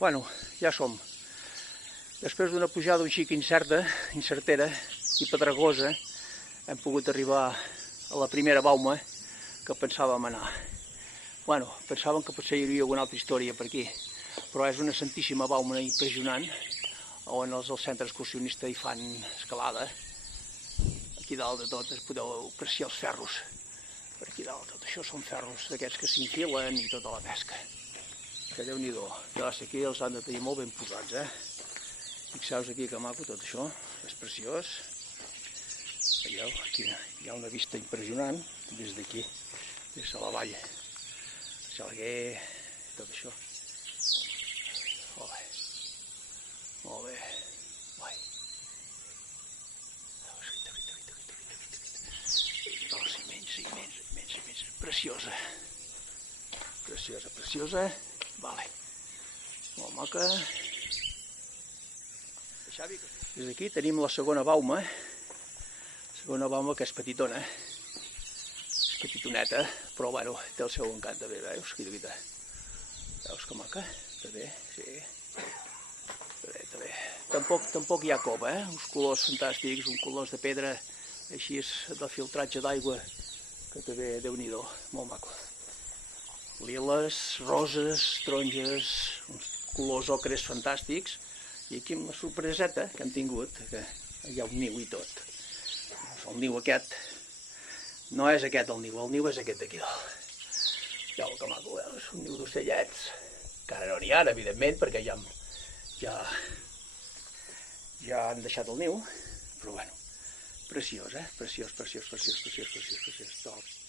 Bueno, ja som. Després d'una pujada un xic incertera i pedregosa, hem pogut arribar a la primera bauma que pensàvem anar. Bueno, pensàvem que potser hi hauria alguna altra història per aquí, però és una santíssima bauma impressionant, on els del centre excursionista hi fan escalada. Aquí dalt de tot podeu apreciar els ferros. Per aquí dalt tot això són ferros d'aquests que s'infilen i tota la pesca. Que Déu-n'hi-do, aquí els han de tenir molt ben posats, Fixeu-vos aquí que maco tot això, és preciós. Veieu, aquí hi ha una vista impressionant, des d'aquí, des de la vall. Xalaguer, tot això. Molt bé. Molt bé. Guai. Immens. Preciosa. Preciosa. Vale. Molt maca. Des d'aquí tenim la segona bauma. Segona bauma que és petitona. És petitoneta, però bueno, té el seu encant també, veus? Veus que maca? També, sí. També. Tampoc hi ha cova, Uns colors fantàstics, uns colors de pedra, així de filtratge d'aigua, que també, Déu-n'hi-do, molt maco. Liles, roses, taronges, uns colors ocres fantàstics, i aquí una sorpreseta que hem tingut, que hi ha un niu i tot. El niu aquest, no és aquest el niu és aquest d'aquí dalt. Veieu que maco, és un niu d'ocellets, que ara no n'hi ha, evidentment, perquè ja han deixat el niu, però bueno, preciós, Preciós. Top.